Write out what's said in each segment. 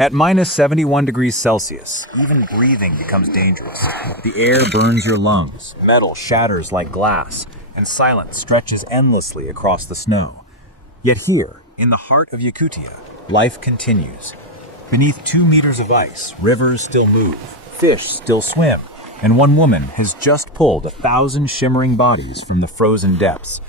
At minus 71 degrees Celsius, even breathing becomes dangerous. The air burns your lungs, metal shatters like glass, and silence stretches endlessly across the snow. Yet here, in the heart of Yakutia, life continues. Beneath 2 meters of ice, rivers still move, fish still swim, and one woman has just pulled 1,000 shimmering bodies from the frozen depths.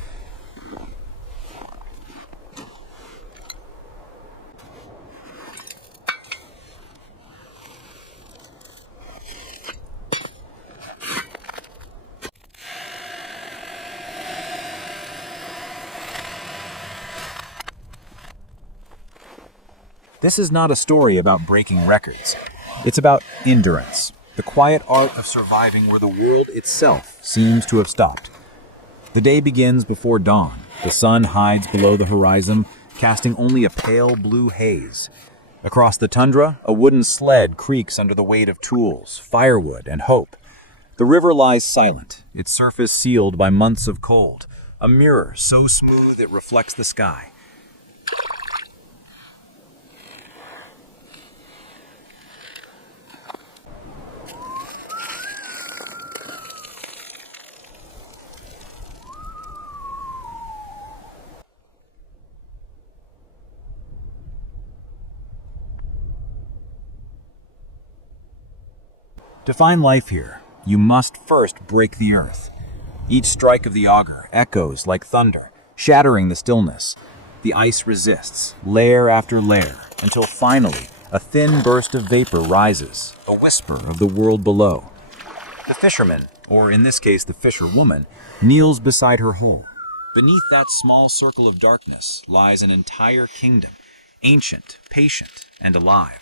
This is not a story about breaking records. It's about endurance, the quiet art of surviving where the world itself seems to have stopped. The day begins before dawn. The sun hides below the horizon, casting only a pale blue haze. Across the tundra, a wooden sled creaks under the weight of tools, firewood, and hope. The river lies silent, its surface sealed by months of cold, a mirror so smooth it reflects the sky. To find life here, you must first break the earth. Each strike of the auger echoes like thunder, shattering the stillness. The ice resists, layer after layer, until finally a thin burst of vapor rises, a whisper of the world below. The fisherman, or in this case the fisherwoman, kneels beside her hole. Beneath that small circle of darkness lies an entire kingdom, ancient, patient, and alive.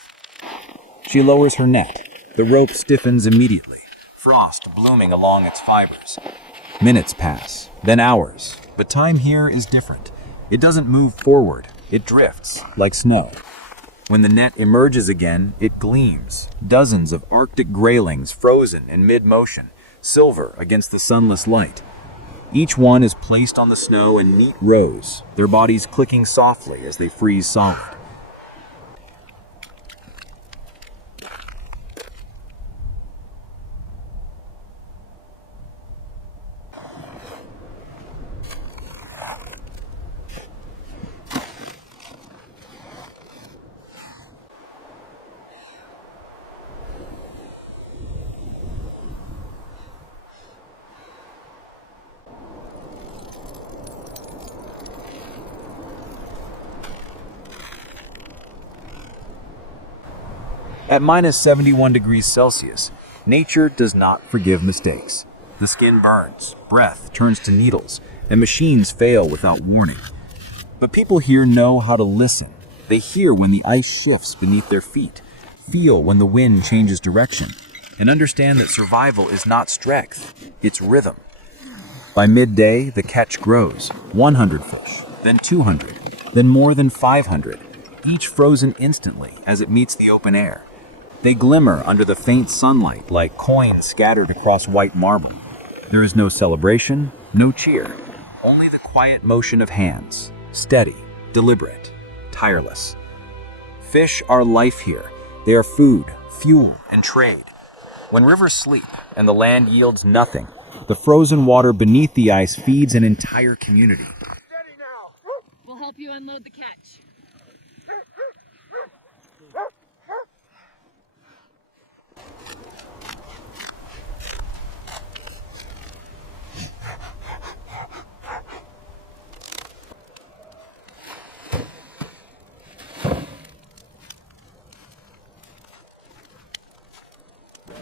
She lowers her net. The rope stiffens immediately, frost blooming along its fibers. Minutes pass, then hours, but time here is different. It doesn't move forward, it drifts, like snow. When the net emerges again, it gleams, dozens of Arctic graylings frozen in mid-motion, silver against the sunless light. Each one is placed on the snow in neat rows, their bodies clicking softly as they freeze solid. At minus 71 degrees Celsius, nature does not forgive mistakes. The skin burns, breath turns to needles, and machines fail without warning. But people here know how to listen. They hear when the ice shifts beneath their feet, feel when the wind changes direction, and understand that survival is not strength, it's rhythm. By midday, the catch grows, 100 fish, then 200, then more than 500, each frozen instantly as it meets the open air. They glimmer under the faint sunlight like coins scattered across white marble. There is no celebration, no cheer, only the quiet motion of hands, steady, deliberate, tireless. Fish are life here. They are food, fuel, and trade. When rivers sleep and the land yields nothing, the frozen water beneath the ice feeds an entire community. Steady now. We'll help you unload the catch.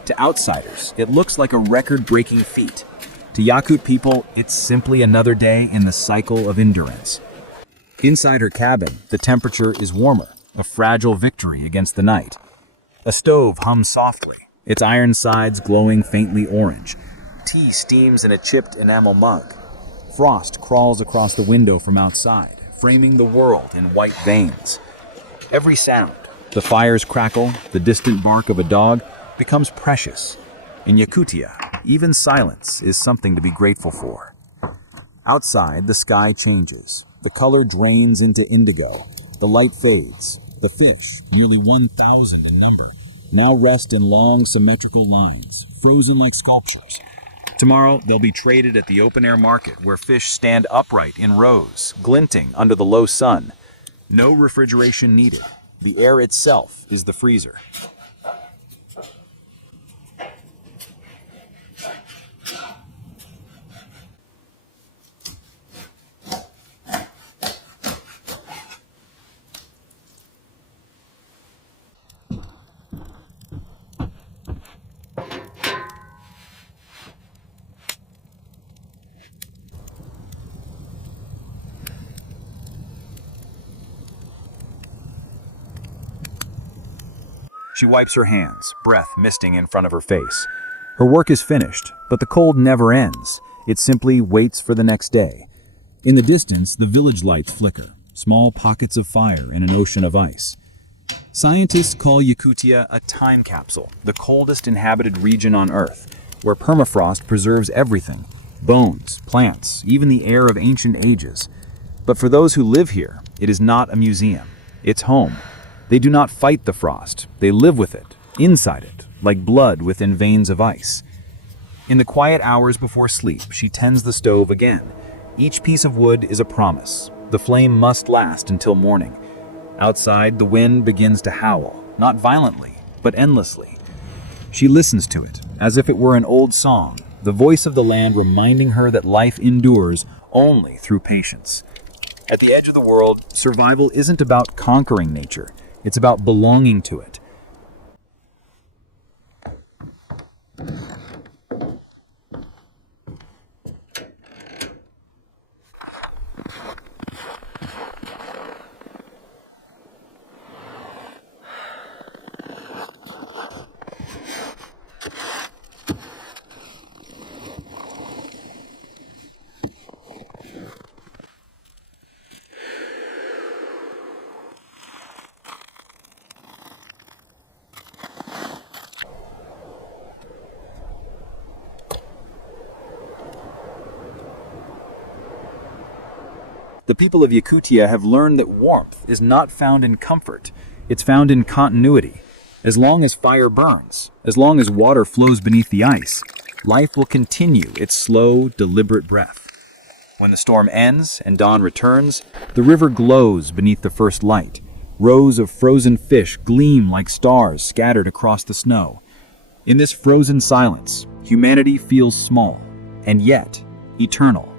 To outsiders, it looks like a record-breaking feat. To Yakut people, it's simply another day in the cycle of endurance. Inside her cabin, the temperature is warmer, a fragile victory against the night. A stove hums softly, its iron sides glowing faintly orange. Tea steams in a chipped enamel mug. Frost crawls across the window from outside, framing the world in white veins. Every sound, the fire's crackle, the distant bark of a dog, becomes precious. In Yakutia, even silence is something to be grateful for. Outside, the sky changes. The color drains into indigo. The light fades. The fish, nearly 1,000 in number, now rest in long, symmetrical lines, frozen like sculptures. Tomorrow, they'll be traded at the open-air market where fish stand upright in rows, glinting under the low sun. No refrigeration needed. The air itself is the freezer. She wipes her hands, breath misting in front of her face. Her work is finished, but the cold never ends. It simply waits for the next day. In the distance, the village lights flicker, small pockets of fire in an ocean of ice. Scientists call Yakutia a time capsule, the coldest inhabited region on Earth, where permafrost preserves everything: bones, plants, even the air of ancient ages. But for those who live here, it is not a museum. It's home. They do not fight the frost. They live with it, inside it, like blood within veins of ice. In the quiet hours before sleep, she tends the stove again. Each piece of wood is a promise. The flame must last until morning. Outside, the wind begins to howl, not violently, but endlessly. She listens to it, as if it were an old song, the voice of the land reminding her that life endures only through patience. At the edge of the world, survival isn't about conquering nature. It's about belonging to it. The people of Yakutia have learned that warmth is not found in comfort. It's found in continuity. As long as fire burns, as long as water flows beneath the ice, life will continue its slow, deliberate breath. When the storm ends and dawn returns, the river glows beneath the first light. Rows of frozen fish gleam like stars scattered across the snow. In this frozen silence, humanity feels small, and yet eternal.